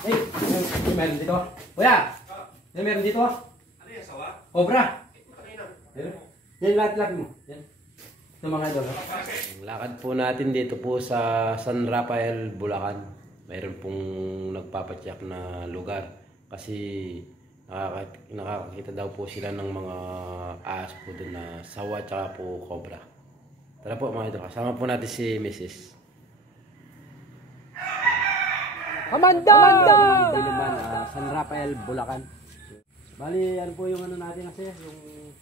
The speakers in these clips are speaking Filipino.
Meron dito. Kuya! Meron dito. Ano yung sawa? Cobra. Kanina. Yan lahat mo. Yan. Ito mga idol. Ang lakad po natin dito po sa San Rafael, Bulacan. Mayroon pong nagpapatyak na lugar. Kasi nakakakita daw po sila ng mga ahas po doon na sawa tsaka po cobra. Tara po mga idol. Kasama po natin si Mrs. Amanda! Hindi naman, San Rafael, Bulacan. Bali, ano po yung ano natin kasi, yung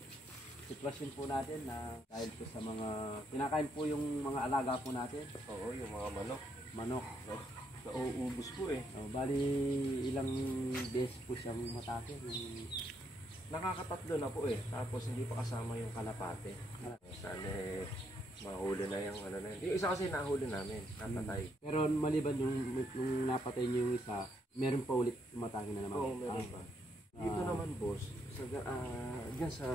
sitwasyon po natin na dahil po sa mga, kinakain po yung mga alaga po natin. Oo, yung mga manok. Manok. Nauubos po eh. Bali, ilang beses po siyang matake. Nakakatatlo na po eh. Tapos hindi pa kasama yung kalapate. Sana eh, mahuli na yung ano na yun. Yung isa kasi nahuli namin, napatay. Pero maliban yung napatay niyo yung isa, meron pa ulit matake na naman. Oo, meron pa. Dito naman boss, sa, dyan sa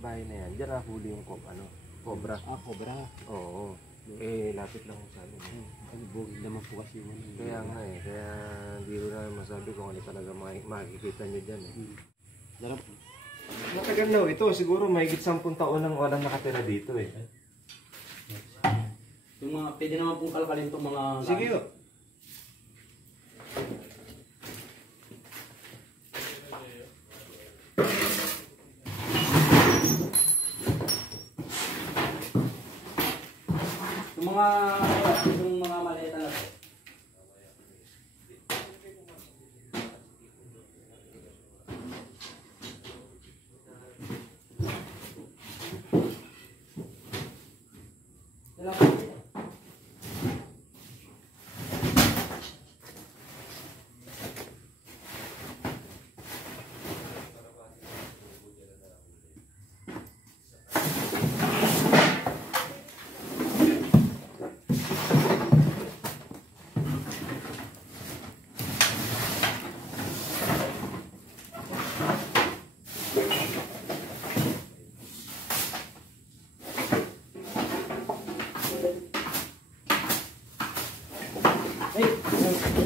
bahay na yan, dyan nahuli yung cobra. Cobra. Oo. Eh, lapit lang sa amin. Ano, bugid naman po kasi yun. Kaya nga eh, kaya hindi ko na masabi kung ano talaga makikita nyo dyan eh. Darap. Matagal na ito, siguro mahigit 10 taon nang walang nakatira dito eh. Yung mga, pwede naman pong kalkalin itong mga... Sige yun. Yung mga maleta na to.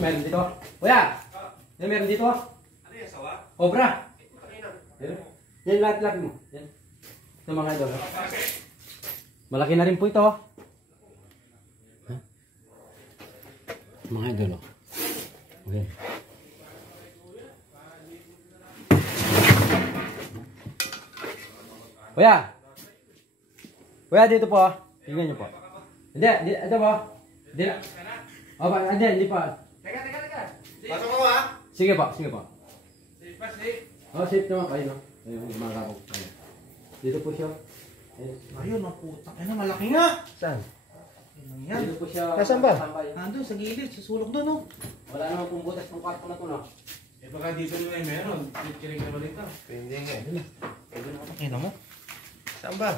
Meron dito. Kuya! Meron dito. Ano yung sawa? Cobra. Kanina. Yan lahat mo. Yan. Ito mga idol. Malaki na rin po ito. Mga idol. Okay. Kuya! Kuya, dito po. Tingnan nyo po. Hindi, ito po. Hindi na. Hindi pa. Teka. Pasok mo ha? Sige po. Safe pa, safe. Safe naman kayo, no? Ayun, mga kapag. Dito po siya. Ayun, ang putang. Ano, malaki nga. Saan? Yan. Dito po siya. Nasaan ba? Nandun, sa gilid, sa sulok doon, no? Wala naman pong butas ng kwarto na to, no? Eh, baka dito nyo ay meron. Kiring na ba dito? Pwede nga eh. Ina mo? Saan ba?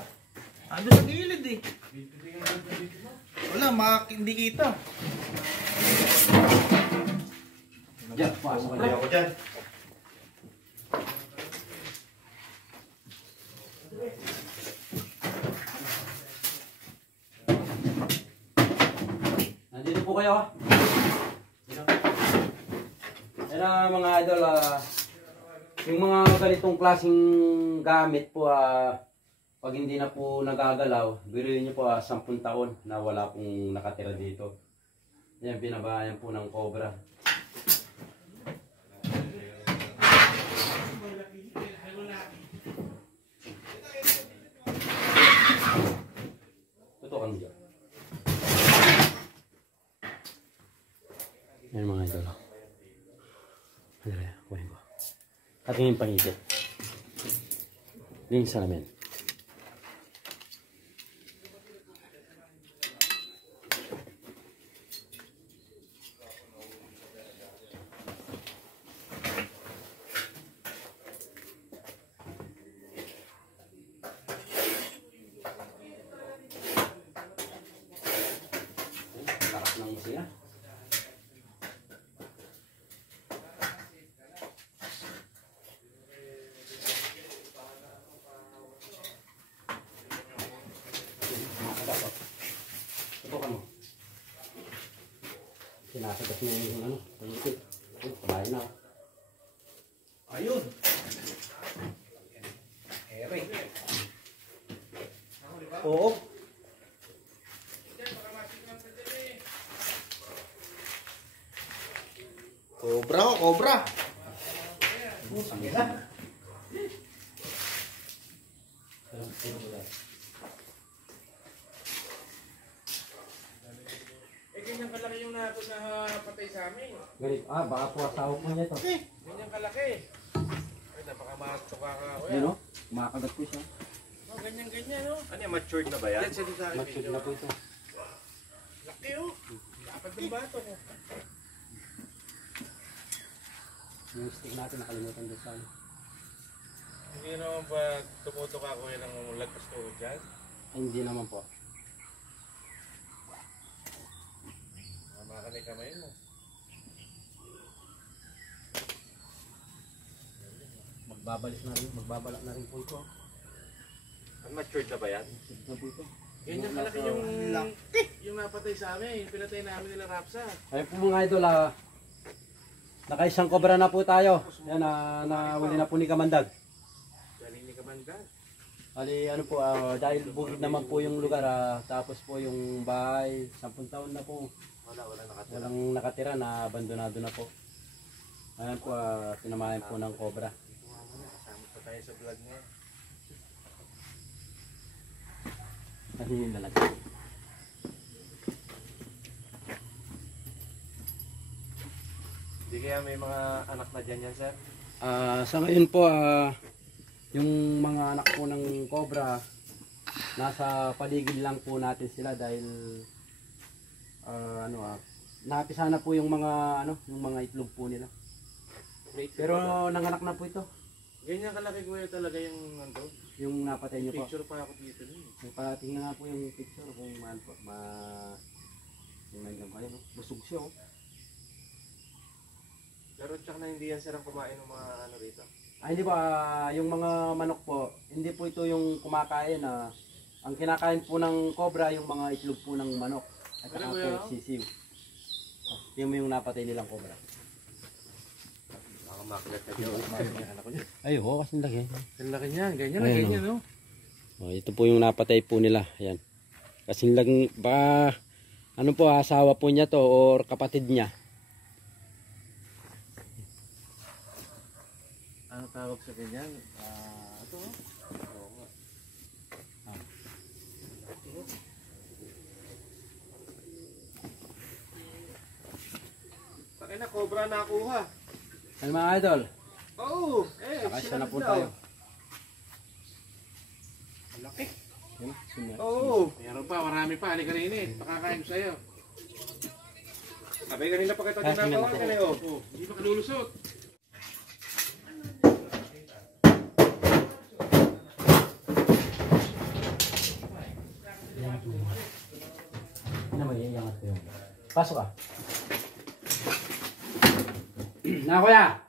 Nandun sa gilid, eh. Wala, hindi kita. Diyan, pasok ka Hindi dyan. ako dyan. Nandito po kayo, ha? Yan mga idol, yung mga ganitong klaseng gamit po, pag hindi na po nagagalaw, biruin nyo po 10 taon na wala pong nakatira dito. Yan, pinabahayan po ng cobra. Tutukan mo dyan. Yan mga idol. Kuhin ko. Ating yung pangitid. Din sa namin. Lakas ng siya. Sinasagat niya yung ano, pangitid. Kumain na. Ayun. Ere. Oo. Cobra ko, cobra. Sige na. Ganyan kalaki yung napatay sa amin. Ganito. Baka po asawa po niya to. Ganyan kalaki. Ay, napakamatsuka ka ako Yun o. Kumakagat po siya. Ganyan, no? Ano yan, matured na ba yan? Yan, salita rin. Matsud na po ito. Laki, oh. Dapat ng bato, oh. Yung stick natin nakalimutan doon sa ano. Hindi naman ba tumutok ako yan ang lagpas to dyan? Ay, hindi naman po. Mamakan yung kamay mo. Magbabalak na rin po ito. Matured na ba yan? Matsud na po ito. Ganyan kalaki yung napatay sa amin. Pinatay namin nila Rapsa. Ayun po mga idol, nakaisang cobra na po tayo. Yan, nahuli na po ni Kamandag. Galing ni Kamandag. Ali, ano po, dahil bukid naman po yung lugar, tapos po yung bahay, 10 taon na po. Walang nakatira, na abandonado na po. Ayan po, tinamayan po ng cobra. Kasama pa tayo sa vlog niya. Kasi yung lalagay. Hindi kaya may mga anak na dyan yan, sir? Sa ngayon po, yung mga anak po ng cobra, nasa paligid lang po natin sila dahil napisa na po yung mga yung mga itlog po nila. Pero nanganak na po ito. Ganyan kalaki kuya talaga yung nando. Yung napatay niyo po. Picture pa ako dito nun. Tingnan nga po yung picture kung maan po. Tingnan niyo po. Ayun, busog siya oh. Pero tsaka na hindi yan sir ang kumain ng mga ano rito. Hindi ba, yung mga manok po, hindi po ito yung kumakain. Ang kinakain po ng cobra, yung mga itlog po ng manok. At saka po sisiw. Yung napatay nilang cobra. Maklat na dyan. Anak ko dyan. Ay, oo, kasing laki. Ang laki niyan. Ganyan na Ayan, ganyan, no? Ito po yung napatay po nila. Ayan. Kasing laki, baka, ano po, asawa po niya to or kapatid niya. Ano tawag sa ganyan? Ito, oh. Oo nga. Takin na, cobra na nakuha. Ano mga idol? Oo! Nakasya na po tayo. Malaki. Yun, Oo! Meron pa, marami pa. Halika rin eh. Pakakain ko sa'yo. Sabay kanina pa kita tinatawa ka na oh. Hindi pa kalulusot. Ano mo, iiyangat ko yun. Pasok ka. Na kuya,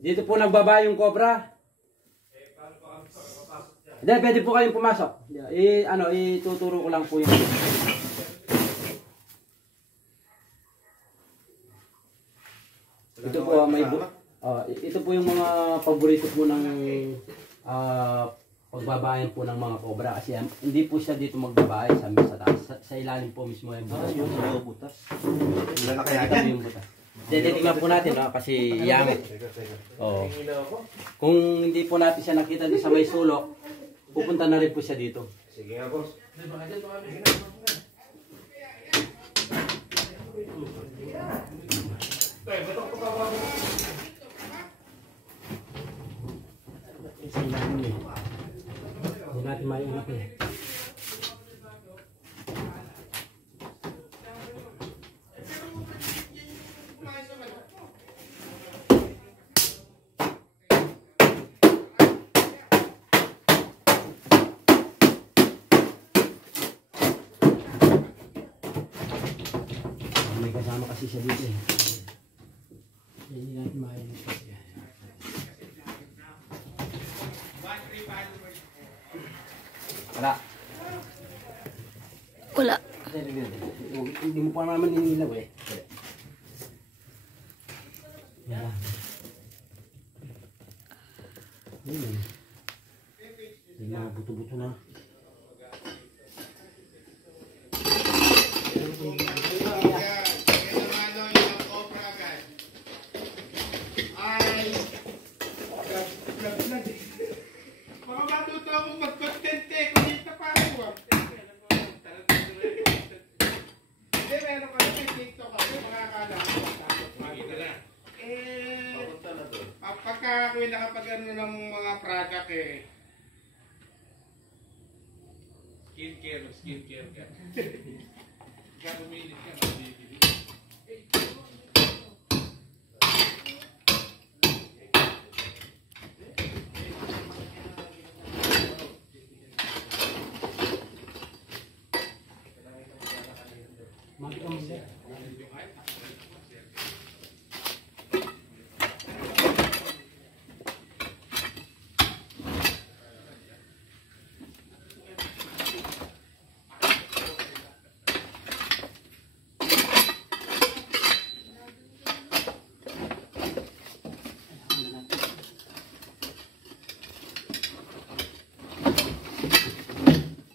dito po nagbaba yung cobra. Hindi, pwede po kayong pumasok. Ituturo ko lang po yung... Ito po ito po yung mga paborito po ng pagbabayan po ng mga cobra kasi hindi po siya dito magbabae sa taas. Sa ilalim po mismo yung butas. Yung butas. Wala na kaya yung butas. Titignan po natin kasi yamit. Oo. Kung hindi po natin siya nakita din sa may sulok, pupunta na rin po siya dito. Sige nga boss. Sa ilalim eh. Hindi natin maiunap eh. May kasama kasi siya dito eh. Hindi natin maiunap kasi. Wala. Wala. Hindi mo pa naman inilaw eh. Wala. Ayun. May mga buto-buto na. Baka matuto akong mag-content eh. Kumita pa ako. Hindi, meron kami may TikTok ako. Makakala ko. Makikita na. Pagka ako yung nakapag ano ng mga product eh. Skincare ka. Gagamitin ka. Mabibili.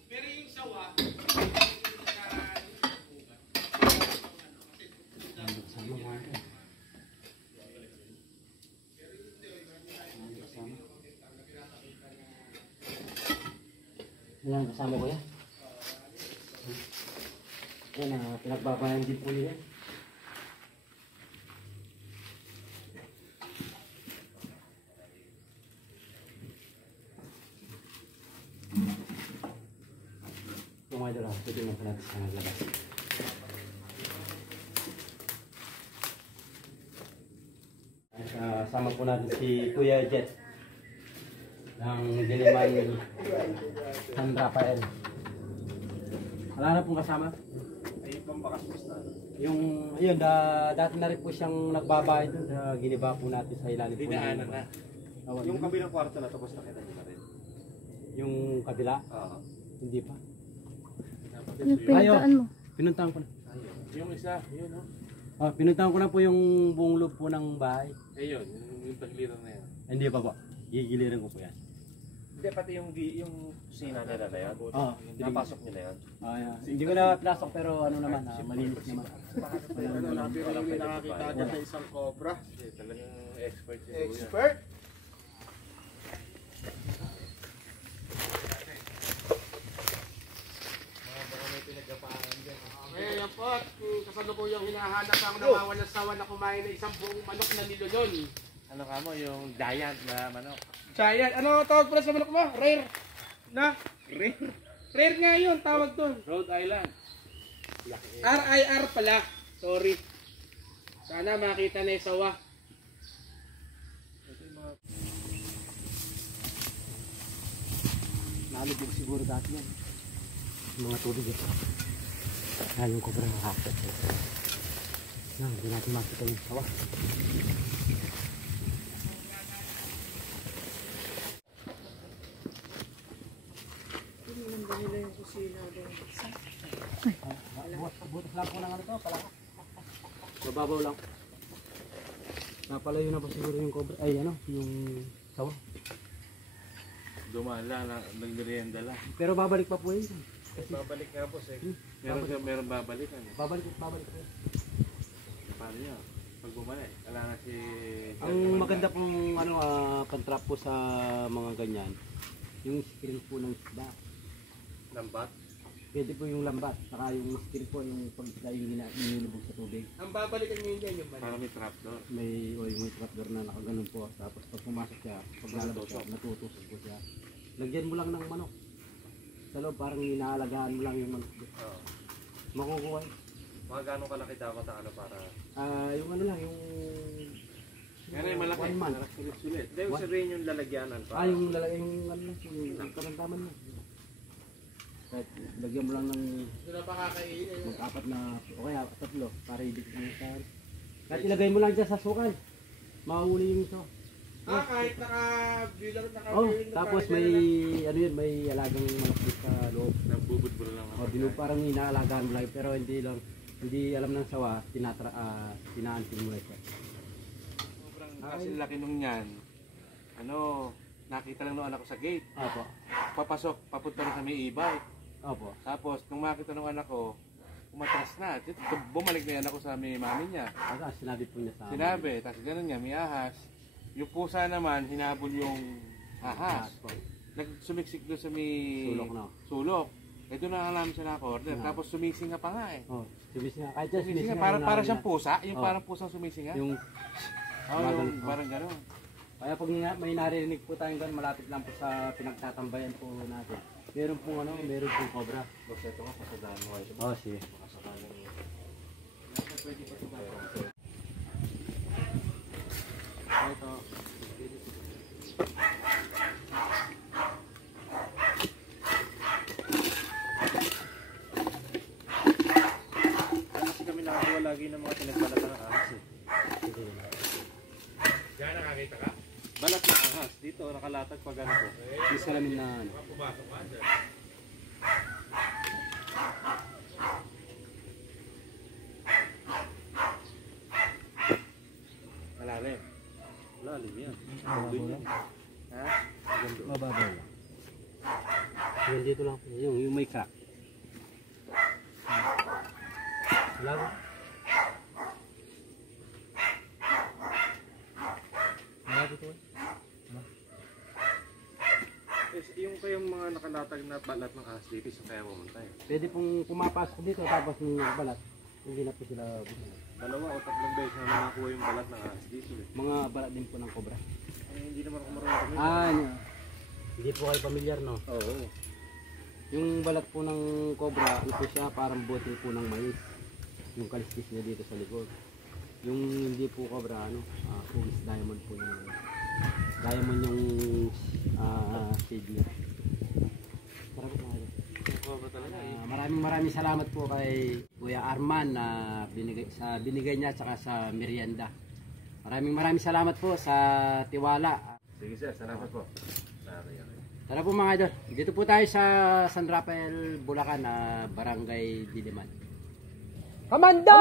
Pero yung sawa, Yan, kasama ko yan. Yan, pinagbabayan din po nila. Mga idol, pwede na pa natin sa labas. Sama po natin si Kuya Jet ng Diliman San Rafael. Wala na pong kasama. Ay, pambakas basta. Yung, ayun, dati na rin po siyang nagbabayad doon. Giniba po natin sa ilalim po. Dinaanan na. Yung Yung kabilang kwarto na, tapos nakita niyo na rin. yung kabila, Oo. hindi pa. Yung pinuntaan mo. Pinuntahan ko na. Yung isa, yun o. Pinuntahan ko na po yung buong loob po ng bahay. Eh yun, yung tagliran na yan. Hindi pa po. Gigiliran ko po yan. Hindi, pati yung kusina nila na yan. Oo. Napasok niyo na yan. Hindi ko na pinasok pero ano naman, malinis naman. May nakakita dyan na isang cobra. Kasi talagang expert si Kuya. Expert? eh yan po, kasalukuyang hinahanap ang nawawalan sawa na kumain ng isang buong manok na nilulon. Ano ka mo, yung giant na manok. Giant, ano tawag pala sa manok mo? Rare? Na? Rare? Rare nga yun, tawag doon. Rhode Island. RIR pala. Sorry. Sana makita na yung sawa. Nalubog siguro dati yan. Yung mga tubig ito. Yung cobra ng hapit. Hindi natin makita yung sawa. Butas lang po ng ano to, pala. Mababaw lang. Napalayo na po siguro yung cobra. Ay ano, yung sawa. Dumaan lang, nagmerienda lang. Pero babalik pa po yun. Babalik nga po, sir. Meron babalik. Ano? Babalik po yun. Paano yun? Pag bumalik, wala na si... Ang maganda pong ano, pantrap po sa mga ganyan, yung screen po ng isda. Lambat? Pwede po yung lambat, saka yung screen po yung pag isda yung inilubog sa tubig. Ang babalikan nyo yun yung manok. Parang may trapdoor. May trapdoor na nakaganon po. Tapos pag pumasok siya, pag lalabas siya, natutusok po siya. Lagyan mo lang ng manok. Sa loob, parang inaalagaan mo lang yung manok. Oo. Makukuha. Mga gano'ng kalaki dapat ang ano para... Yung ano lang, yung... Yan ay malaki. 1 month. Sulit. Hindi, sabihin yung lalagyanan pa. Yung lalaki, yung ano lang, yung karantaman mo. Kahit lagyan mo lang ng Doon na pa kakainin. mag-apat na, o kaya tatlo, para ibig mo sa... Kahit ilagay mo lang dyan sa sukal, mahuli yung ito. Kahit naka-bilang, Tapos may, ano yun, may alagang manok dito sa loob. Nagbubudbul lang ako. Parang inaalagaan mo lang, pero hindi alam ng sawa, tinaantin mo lang siya. Kasi laki nung yan, nakita lang nung anak ko sa gate. Opo. Papasok, papunta rin sa may e-bike. Opo. Tapos, nung makita nung anak ko, umatras na. Bumalik na yung anak ko sa may mami niya. Sinabi po niya sa amin. Sinabi, tapos gano'n niya, may ahas. Yung pusa naman, hinabol yung ahas. Nagsumiksik doon sa may Sulok na. sulok. Eh doon na namin siya naka-order. Tapos sumisinga pa nga eh. Oh, sumisinga. Kahit dyan, Sumisinga, sumisinga. para siyang pusa. Yung Oh. parang pusang sumisinga. Yung, yung parang gano'n. kaya pag may naririnig po tayong ganun, malapit lang po sa pinagtatambayan po natin. Meron pong cobra. Tapos ito nga, pasadaan mo ito. Oh, sige. Makasakalang Pwede pa ito. Ito. Kasi kami nakakuha lagi ng mga pinagbalatan ng ahas eh. Diyan nakakita ka? Balat na ahas. Dito nakalatag pag ano po. Yung salamin na ano. Malalim. Malalim yan. Ha? Mababaw lang. Yan dito lang. Yung may crack. Wala ba? Wala dito eh. Yung kayong mga nakalatag na balat ng ahas dito, saan kaya pumunta eh? Pwede pong pumapasok dito tapos yung balat. Hindi na po sila bumalik. Dalawa o tatlong beses na nakakuha yung balat ng ahas dito eh. Mga balat din po ng cobra. Ay, hindi naman ako marunong Ano? Hindi po kayo pamilyar, no? Oo. Yung balat po ng cobra, ano po siya, parang bote po ng mais. Yung kaliskis niya dito sa likod. Yung hindi po cobra, Hugis diamond po yung diamond yung shade niya. Tara po tayo. Cobra talaga eh. Maraming salamat po kay Kuya Arman na binigay niya at sa merienda. Maraming salamat po sa tiwala. Sige sir, salamat po. Tara po mga idol. Dito po tayo sa San Rafael, Bulacan, Barangay Diliman. Kamanda!